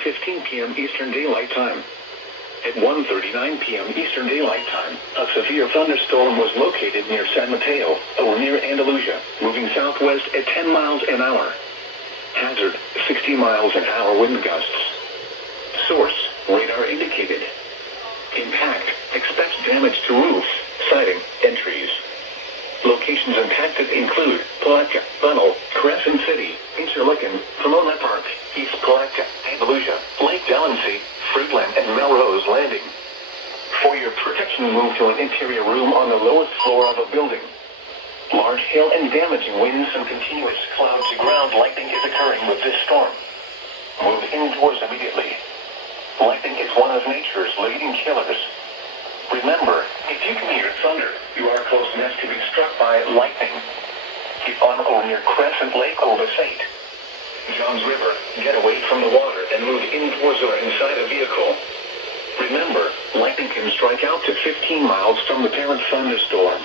2:15 p.m. Eastern Daylight Time. At 1:39 p.m. Eastern Daylight Time, a severe thunderstorm was located near San Mateo, or near Andalusia, moving southwest at 10 miles an hour. Hazard, 60 miles an hour wind gusts. Source, radar indicated. Impact, expect damage to roofs, siding, and trees. Locations impacted include Palatka, Funnel, Crescent City, Interlaken, Pomona Park, East Palatka, Andalusia, Lake Delancey, Fruitland, and Melrose Landing. For your protection, move to an interior room on the lowest floor of a building. Large hail and damaging winds and continuous cloud-to-ground lightning is occurring with this storm. Move indoors immediately. Lightning is one of nature's leading killers. Remember, if you can hear thunder, you are close enough to be struck by lightning. Keep on or near Crescent Lake or Basate. Johns River, get away from the water and move indoors or inside a vehicle. Remember, lightning can strike out to 15 miles from the parent thunderstorm.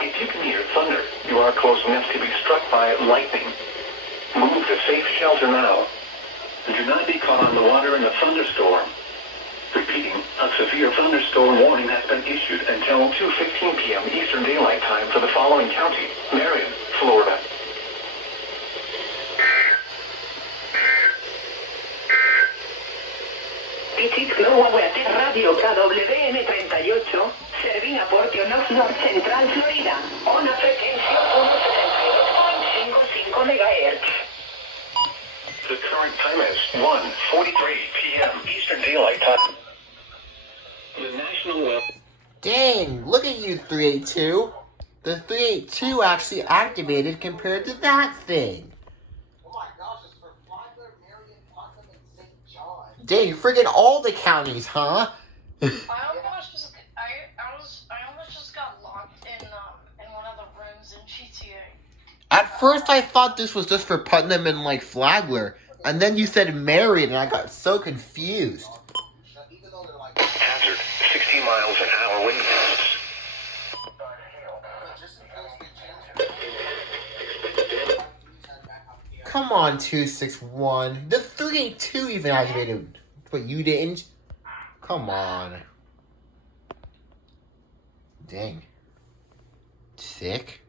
If you can hear thunder, you are close enough to be struck by lightning. Move to safe shelter now. Do not be caught on the water in a thunderstorm. Repeating, a severe thunderstorm warning has been issued until 2:15 p.m. Eastern Daylight Time for the following county: Marion, Florida. EastMelbourneWX Radio KWN 38, Servina Portionos North Central, Florida. Una frecuencia 172.55 MHz. The current time is 1:43 p.m. Eastern Daylight Time. The National Weather. Dang, look at you, 382. The 382 actually activated compared to that thing. Oh my gosh, it's for Flagler, Marion, Putnam, and St. John. Dang, friggin' all the counties, huh? I almost just got locked in one of the rooms in GTA. At first I thought this was just for Putnam and like Flagler, and then you said Marion and I got so confused. Even though they're like, Hazard, 60 miles an hour wind gusts. just in case they change it. Come on, 261. The 382 even activated, but you didn't? Come on. Dang. Sick.